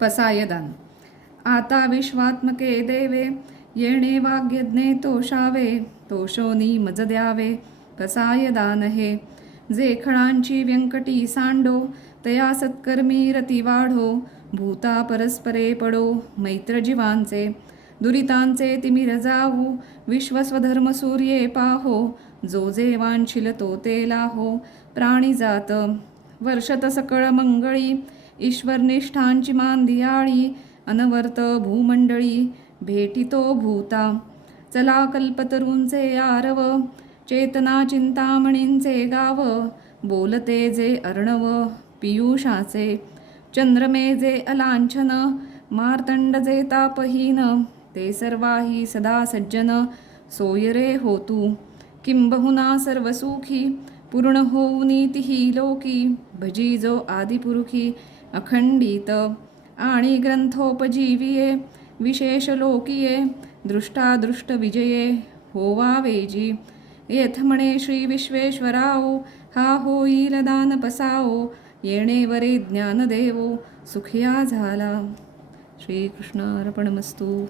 पसायदान। आता विश्वात्मके देवे येणे वाग्यज्ञे तोषावे तोषोनी मज द्यावे पसायदान हे। जे खळांची व्यंकटी सांडो तया सत्कर्मी रती वाढो भूता परस्परे पडो मैत्रजीवांचे। दुरितांचे तिमिर जाऊ विश्वस्वधर्म सूर्ये पाहो जो जे वांछिल तो ते लाहो प्राणी जात। वर्षत सकळ मंगळी ईश्वर निष्ठांची मांदियाळी अनवर्त भूमंडळी भेटितो भूता. चला कल्पतरूंचे आरव चेतना चिंतामणींचे गाव बोलते जे अर्णव पियुषाचे. चंद्रमे जे अलांछन मार्तंड जे तापहीन ते सर्वाही सदा सज्जन सोयरे होतू. किंबहुना सर्वसुखी पूर्ण होऊनी ही लोकी भजी जो आदिपुरुखी अखंडित आणि ग्रंथोपजीविये विशेष लोकीये दृष्टादृष्ट विजये होवावेजी। येथ म्हणे श्री विश्वेश्वराओ हा होईल दान पसाओ येणे वरे ज्ञानदेवो सुखिया झाला। श्रीकृष्णार्पणमस्तू।